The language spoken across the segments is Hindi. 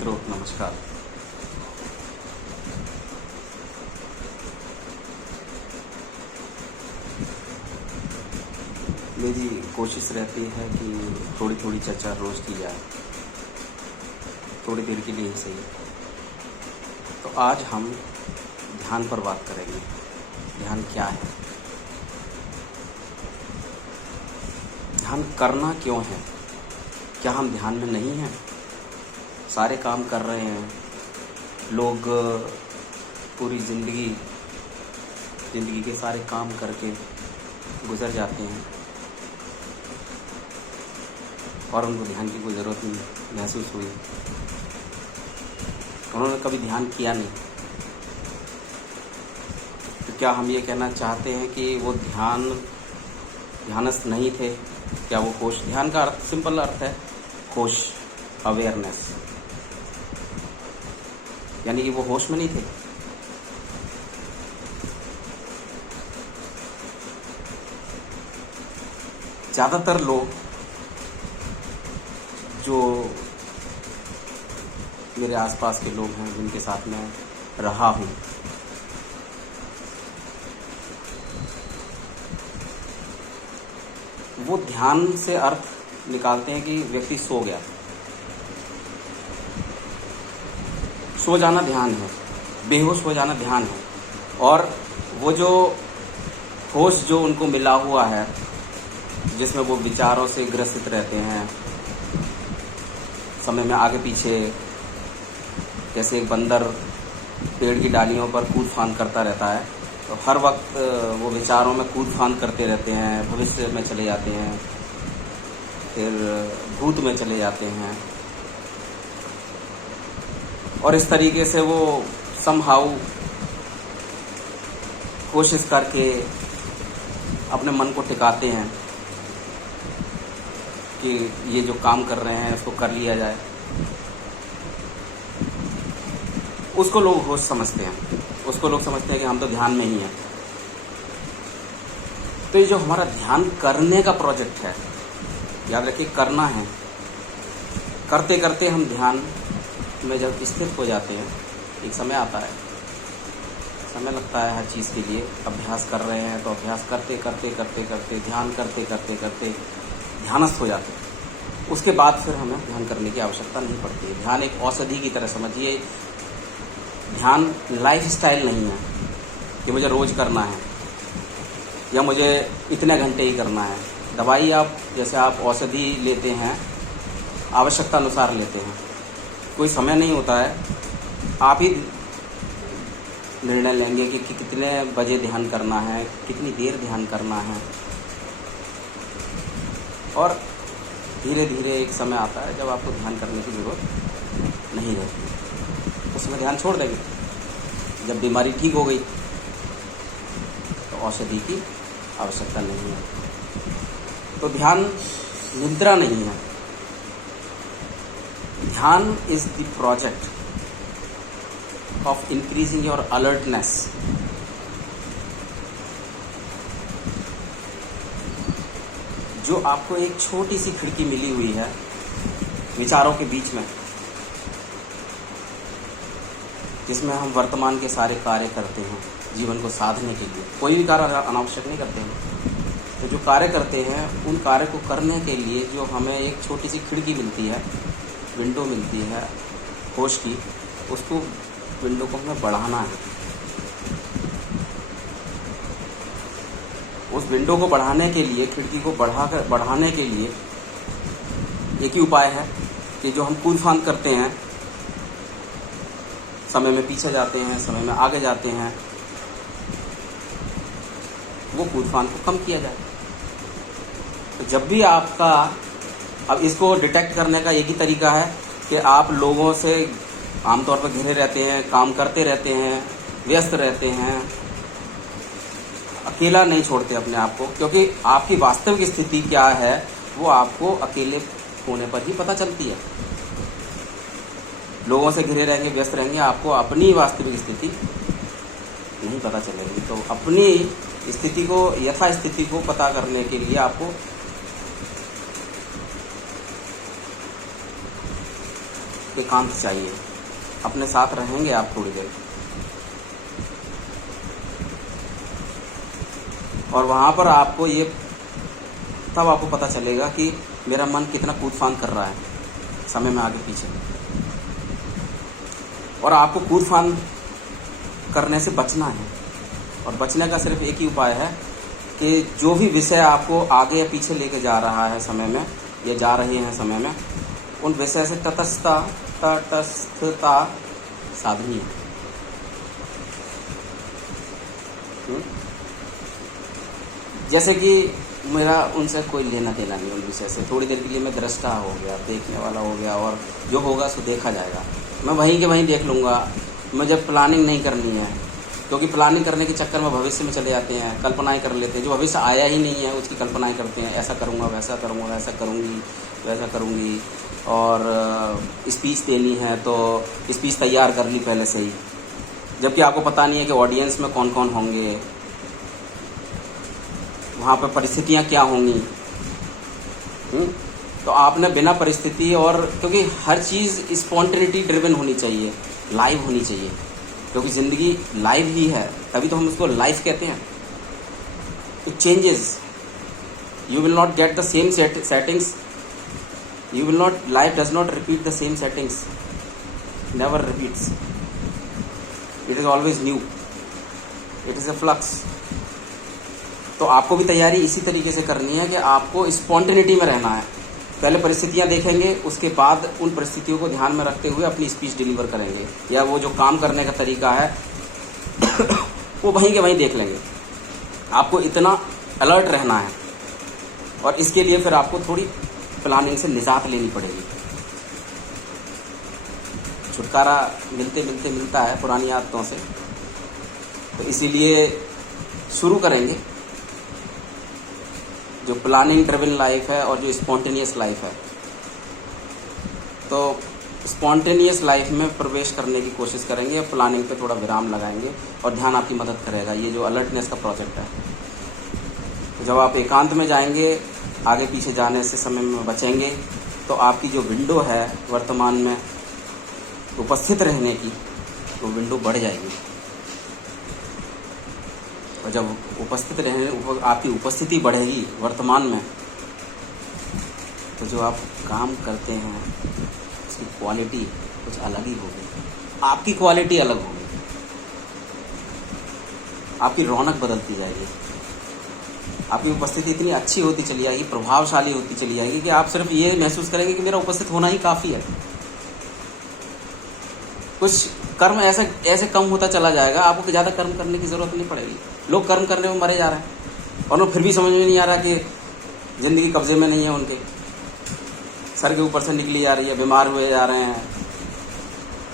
मित्रों नमस्कार। मेरी कोशिश रहती है कि थोड़ी थोड़ी चर्चा रोज़ की जाए, थोड़ी देर के लिए ही सही। तो आज हम ध्यान पर बात करेंगे। ध्यान क्या है, ध्यान करना क्यों है, क्या हम ध्यान में नहीं हैं? सारे काम कर रहे हैं लोग, पूरी ज़िंदगी के सारे काम करके गुजर जाते हैं और उनको ध्यान की कोई ज़रूरत नहीं महसूस हुई। उन्होंने कभी ध्यान किया नहीं। तो क्या हम ये कहना चाहते हैं कि वो ध्यानस्थ नहीं थे? क्या वो होश? ध्यान का अर्थ, सिंपल अर्थ है होश, अवेयरनेस, यानी कि वो होश में नहीं थे। ज़्यादातर लोग जो मेरे आसपास के लोग हैं, जिनके साथ मैं रहा हूँ, वो ध्यान से अर्थ निकालते हैं कि व्यक्ति सो गया। सो जाना ध्यान है, बेहोश हो जाना ध्यान है। और वो जो होश जो उनको मिला हुआ है, जिसमें वो विचारों से ग्रसित रहते हैं, समय में आगे पीछे, जैसे एक बंदर पेड़ की डालियों पर कूद फांद करता रहता है, तो हर वक्त वो विचारों में कूद फांद करते रहते हैं। भविष्य में चले जाते हैं, फिर भूत में चले जाते हैं, और इस तरीके से वो समहाउ कोशिश करके अपने मन को टिकाते हैं कि ये जो काम कर रहे हैं उसको कर लिया जाए। उसको लोग होश समझते हैं, उसको लोग समझते हैं कि हम तो ध्यान में ही हैं। तो ये जो हमारा ध्यान करने का प्रोजेक्ट है, याद रखिए करना है। करते करते हम ध्यान में जब स्थित हो जाते हैं, एक समय आता है, समय लगता है हर चीज़ के लिए। अभ्यास कर रहे हैं तो अभ्यास करते करते करते करते ध्यान करते करते करते ध्यानस्थ हो जाते हैं। उसके बाद फिर हमें ध्यान करने की आवश्यकता नहीं पड़ती है। ध्यान एक औषधि की तरह समझिए। ध्यान लाइफ स्टाइल नहीं है कि मुझे रोज़ करना है या मुझे इतने घंटे ही करना है। दवाई आप जैसे आप औषधि लेते हैं, आवश्यकता अनुसार लेते हैं, कोई समय नहीं होता है। आप ही निर्णय लेंगे कि कितने बजे ध्यान करना है, कितनी देर ध्यान करना है, और धीरे धीरे एक समय आता है जब आपको ध्यान करने की ज़रूरत नहीं रहती। उसमें ध्यान छोड़ देंगे। जब बीमारी ठीक हो गई तो औषधि की आवश्यकता नहीं है। तो ध्यान निद्रा नहीं है। ध्यान is the project of increasing your alertness. जो आपको एक छोटी सी खिड़की मिली हुई है विचारों के बीच में, जिसमें हम वर्तमान के सारे कार्य करते हैं जीवन को साधने के लिए। कोई भी कार्य अनावश्यक नहीं करते हैं। तो जो कार्य करते हैं, उन कार्य को करने के लिए जो हमें एक छोटी सी खिड़की मिलती है, विंडो मिलती है होश की, उसको विंडो को हमें बढ़ाना है। उस विंडो को बढ़ाने के लिए, खिड़की को बढ़ाने के लिए एक ही उपाय है कि जो हम कूद फांद करते हैं, समय में पीछे जाते हैं, समय में आगे जाते हैं, वो कूद फांद को कम किया जाए। तो जब भी आपका, अब इसको डिटेक्ट करने का एक ही तरीका है कि आप लोगों से आमतौर पर घिरे रहते हैं, काम करते रहते हैं, व्यस्त रहते हैं, अकेला नहीं छोड़ते अपने आप को, क्योंकि आपकी वास्तविक स्थिति क्या है वो आपको अकेले होने पर ही पता चलती है। लोगों से घिरे रहेंगे, व्यस्त रहेंगे, आपको अपनी वास्तविक स्थिति नहीं पता चलेगी। तो अपनी स्थिति को, यथा स्थिति को पता करने के लिए आपको एकांत चाहिए, अपने साथ रहेंगे आप थोड़ी देर, और वहाँ पर आपको ये तब आपको पता चलेगा कि मेरा मन कितना कूद फांद कर रहा है समय में आगे पीछे। और आपको कूद फांद करने से बचना है, और बचने का सिर्फ एक ही उपाय है कि जो भी विषय आपको आगे या पीछे लेके जा रहा है समय में, या जा रही हैं समय में, उन विषय से तटस्थता साधनी है। जैसे कि मेरा उनसे कोई लेना देना नहीं, उन विषय से थोड़ी देर के लिए मैं दृष्टा हो गया, देखने वाला हो गया, और जो होगा सो देखा जाएगा, मैं वहीं के वहीं देख लूँगा। मुझे प्लानिंग नहीं करनी है, क्योंकि प्लानिंग करने के चक्कर में भविष्य में चले जाते हैं, कल्पनाएं कर लेते हैं, जो भविष्य आया ही नहीं है उसकी कल्पनाएं करते हैं, ऐसा करूँगा, वैसा करूँगा, ऐसा करूँगी, वैसा करूँगी, और स्पीच देनी है तो स्पीच तैयार कर ली पहले से ही, जबकि आपको पता नहीं है कि ऑडियंस में कौन कौन होंगे, वहाँ पर परिस्थितियाँ क्या होंगी। तो आपने बिना परिस्थिति, और क्योंकि हर चीज़ स्पॉन्टेनिटी ड्रिवन होनी चाहिए, लाइव होनी चाहिए, क्योंकि ज़िंदगी लाइव ही है, तभी तो हम उसको लाइफ कहते हैं। It changes, you will not get the same settings, you will not, life does not repeat the same settings, never repeats, it is always new, it is a flux। तो आपको भी तैयारी इसी तरीके से करनी है कि आपको स्पॉन्टेनिटी में रहना है। पहले परिस्थितियां देखेंगे, उसके बाद उन परिस्थितियों को ध्यान में रखते हुए अपनी स्पीच डिलीवर करेंगे, या वो जो काम करने का तरीका है वो वहीं के वहीं देख लेंगे। आपको इतना अलर्ट रहना है, और इसके लिए फिर आपको थोड़ी प्लानिंग से निजात लेनी पड़ेगी। छुटकारा मिलते मिलते मिलता है पुरानी आदतों से, तो इसीलिए शुरू करेंगे जो प्लानिंग ड्रिवन लाइफ है और जो स्पॉन्टेनियस लाइफ है। तो स्पॉन्टेनियस लाइफ में प्रवेश करने की कोशिश करेंगे, प्लानिंग पे थोड़ा विराम लगाएंगे, और ध्यान आपकी मदद करेगा। ये जो अलर्टनेस का प्रोजेक्ट है, तो जब आप एकांत में जाएंगे, आगे पीछे जाने से समय में बचेंगे, तो आपकी जो विंडो है वर्तमान में उपस्थित रहने की, वो विंडो बढ़ जाएगी। और जब उपस्थित रहने, आपकी उपस्थिति बढ़ेगी वर्तमान में, तो जो आप काम करते हैं उसकी क्वालिटी कुछ अलग ही होगी, आपकी क्वालिटी अलग होगी, आपकी रौनक बदलती जाएगी, आपकी उपस्थिति इतनी अच्छी होती चली जाएगी, प्रभावशाली होती चली जाएगी कि आप सिर्फ ये महसूस करेंगे कि मेरा उपस्थित होना ही काफ़ी है। कुछ कर्म ऐसे कम होता चला जाएगा, आपको ज़्यादा कर्म करने की ज़रूरत नहीं पड़ेगी। लोग कर्म करने में मरे जा रहे हैं, और वो फिर भी समझ में नहीं आ रहा कि ज़िंदगी कब्जे में नहीं है उनके, सर के ऊपर से निकली जा रही है, बीमार हुए जा रहे हैं,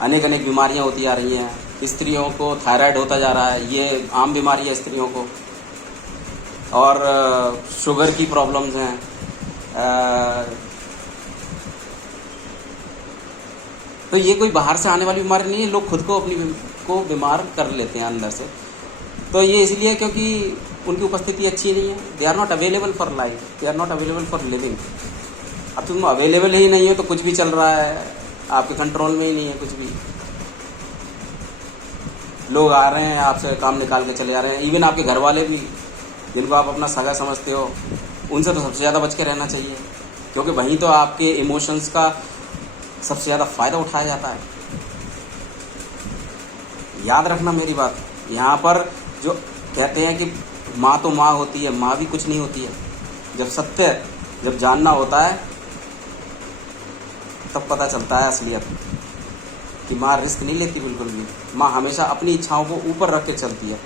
अनेक अनेक बीमारियाँ होती जा रही हैं। स्त्रियों को थायराइड होता जा रहा है, ये आम बीमारी है स्त्रियों को, और शुगर की प्रॉब्लम्स हैं, तो ये कोई बाहर से आने वाली बीमारी नहीं है, लोग खुद को अपनी को बीमार कर लेते हैं अंदर से। तो ये इसलिए क्योंकि उनकी उपस्थिति अच्छी नहीं है, they are not available for life, they are not available for living. अब तुम अवेलेबल ही नहीं है तो कुछ भी चल रहा है, आपके कंट्रोल में ही नहीं है कुछ भी। लोग आ रहे हैं, आपसे काम निकाल के चले जा रहे हैं, इवन आपके घर वाले भी, जिनको आप अपना सगा समझते हो, उनसे तो सबसे ज़्यादा बच के रहना चाहिए, क्योंकि वहीं तो आपके इमोशंस का सबसे ज़्यादा फ़ायदा उठाया जाता है। याद रखना मेरी बात, यहाँ पर जो कहते हैं कि माँ तो माँ होती है, माँ भी कुछ नहीं होती है। जब जानना होता है तब पता चलता है असलियत, कि माँ रिस्क नहीं लेती बिल्कुल भी। माँ हमेशा अपनी इच्छाओं को ऊपर रख के चलती है।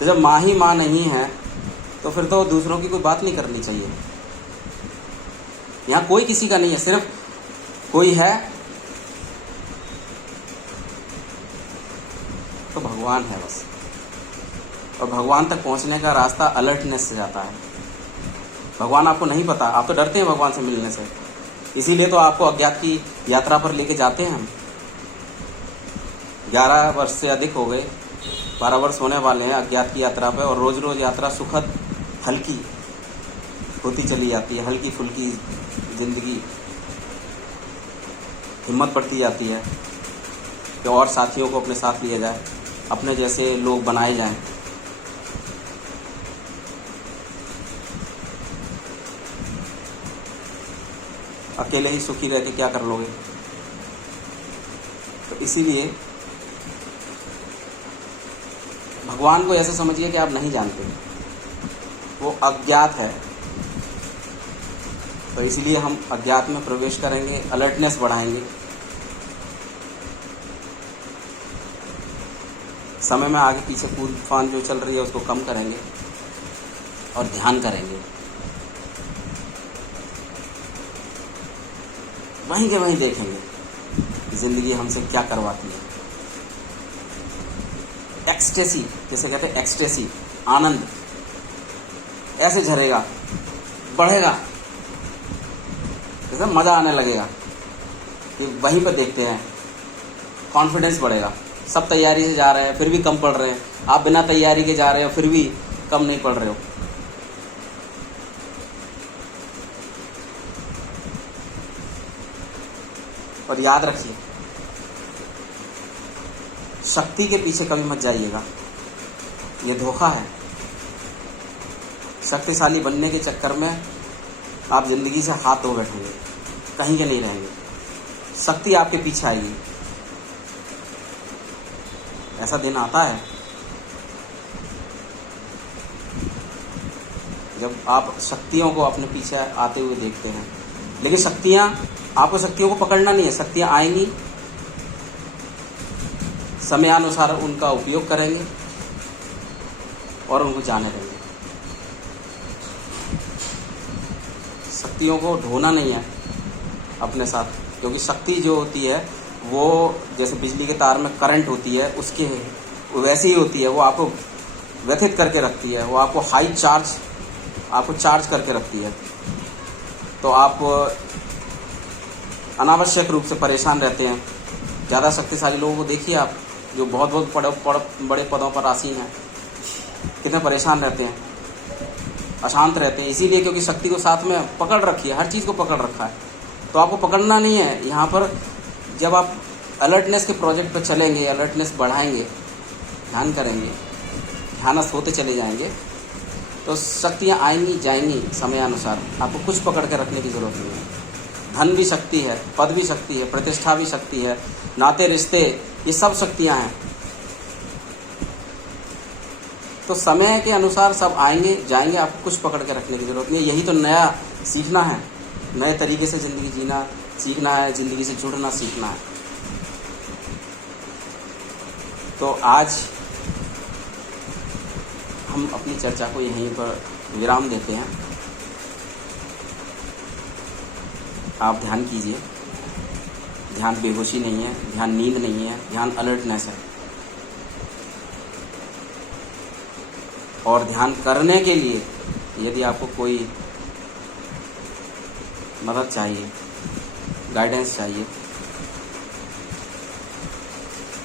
तो जब माँ ही माँ नहीं है तो फिर तो दूसरों की कोई बात नहीं करनी चाहिए। यहाँ कोई किसी का नहीं है, सिर्फ कोई है तो भगवान है बस। और भगवान तक पहुँचने का रास्ता अलर्टनेस से जाता है। भगवान आपको नहीं पता, आप तो डरते हैं भगवान से मिलने से, इसीलिए तो आपको अज्ञात की यात्रा पर लेके जाते हैं हम। 11 वर्ष से अधिक हो गए, 12 वर्ष होने वाले हैं अज्ञात की यात्रा पे, और रोज़ रोज़ यात्रा सुखद हल्की होती चली जाती है, हल्की फुल्की ज़िंदगी। हिम्मत बढ़ती जाती है कि और साथियों को अपने साथ लिया जाए, अपने जैसे लोग बनाए जाएं। अकेले ही सुखी रह के क्या कर लोगे? तो इसीलिए भगवान को ऐसे समझिए कि आप नहीं जानते, वो अज्ञात है। तो इसलिए हम अज्ञात में प्रवेश करेंगे, अलर्टनेस बढ़ाएंगे, समय में आगे पीछे तूफान जो चल रही है उसको कम करेंगे और ध्यान करेंगे। वहीं के वहीं देखेंगे जिंदगी हमसे क्या करवाती है। एक्सटेसी, जैसे कहते हैं एक्सटेसी, आनंद ऐसे झरेगा, बढ़ेगा, जैसे मज़ा आने लगेगा कि वहीं पर देखते हैं, कॉन्फिडेंस बढ़ेगा। सब तैयारी से जा रहे हैं फिर भी कम पढ़ रहे हैं, आप बिना तैयारी के जा रहे हो फिर भी कम नहीं पढ़ रहे हो। और याद रखिए, शक्ति के पीछे कभी मत जाइएगा, ये धोखा है। शक्तिशाली बनने के चक्कर में आप जिंदगी से हाथ धो बैठेंगे, कहीं के नहीं रहेंगे। शक्ति आपके पीछे आएगी। ऐसा दिन आता है जब आप शक्तियों को अपने पीछे आते हुए देखते हैं, लेकिन शक्तियां, आपको शक्तियों को पकड़ना नहीं है। शक्तियां आएंगी, समयानुसार उनका उपयोग करेंगे और उनको जाने देंगे। शक्तियों को ढोना नहीं है अपने साथ, क्योंकि शक्ति जो होती है वो जैसे बिजली के तार में करंट होती है, उसके वैसी ही होती है। वो आपको व्यथित करके रखती है, वो आपको हाई चार्ज, आपको चार्ज करके रखती है। तो आप अनावश्यक रूप से परेशान रहते हैं। ज़्यादा शक्तिशाली लोगों को देखिए आप, जो बहुत बड़े पदों पर आसीन हैं, कितने परेशान रहते हैं, अशांत रहते हैं। इसीलिए क्योंकि शक्ति को साथ में पकड़ रखी है, हर चीज़ को पकड़ रखा है। तो आपको पकड़ना नहीं है। यहाँ पर जब आप अलर्टनेस के प्रोजेक्ट पर चलेंगे, अलर्टनेस बढ़ाएंगे, ध्यान करेंगे, ध्यानस्थ होते चले जाएंगे, तो शक्तियाँ आएंगी जाएंगी समयानुसार। आपको कुछ पकड़ के रखने की ज़रूरत नहीं है। धन भी शक्ति है, पद भी शक्ति है, प्रतिष्ठा भी शक्ति है, नाते रिश्ते, ये सब शक्तियाँ हैं। तो समय के अनुसार सब आएंगे जाएंगे, आपको कुछ पकड़ के रखने की ज़रूरत नहीं है। यही तो नया सीखना है, नए तरीके से ज़िंदगी जीना सीखना है, ज़िंदगी से जुड़ना सीखना है। तो आज हम अपनी चर्चा को यहीं पर विराम देते हैं। आप ध्यान कीजिए। ध्यान बेहोशी नहीं है, ध्यान नींद नहीं है, ध्यान अलर्टनेस है। और ध्यान करने के लिए यदि आपको कोई मदद चाहिए, गाइडेंस चाहिए,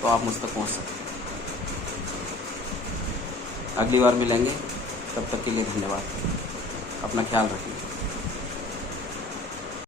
तो आप मुझ तक पहुंच सकते हैं। अगली बार मिलेंगे, तब तक के लिए धन्यवाद। अपना ख्याल रखिए।